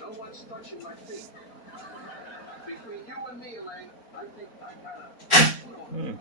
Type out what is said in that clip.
No one's touching my feet. Between you and me, Elaine, I think I gotta.